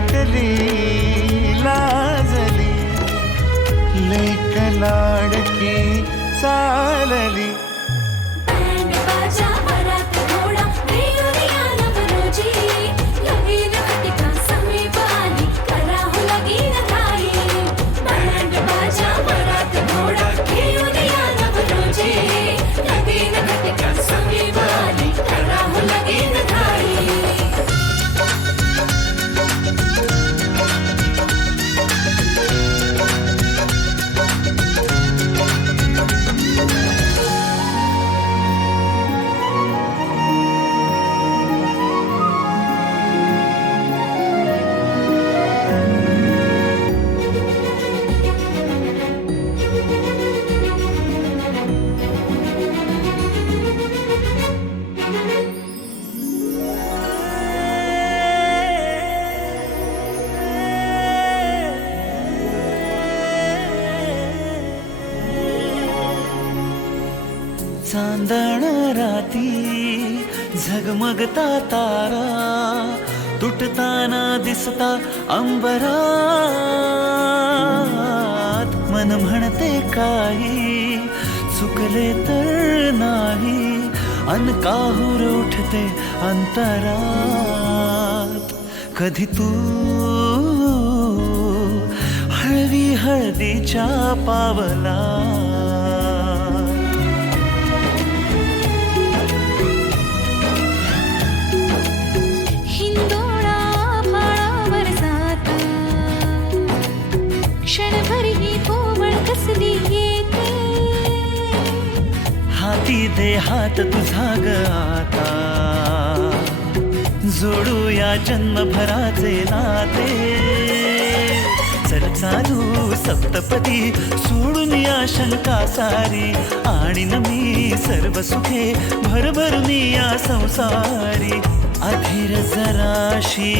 एकली लाजली, लेक लाडकी चालली. बँड बाजा वरात घोडा रेवरिया नवरोजी, लगीन घटिका समीपाली करा हो लगीन घाई. बँड बाजा वरात घोडा रेवरिया नवरोजी, लगीन घटिका समीपाली करा हो लगीन घाई. चांदण राती झगमगता तारा, तुटताना दिसता अंबरात. मन म्हणते काही चुकले तर नाही, अन काहूर उठते अंतरात. कधी तू हळवी हळदीच्या पावला, हिंदोळा भाळावर जाता, क्षणभर ही कोवळ कसली येते. हाती दे हात तुझा ग आता, जोडूया जन्मभराचे नाते. चल चालू सप्तपदी, सोडून या शंका सारी, आणि मी सर्व सुखे भरभरून या संसारी. अधीर जराशी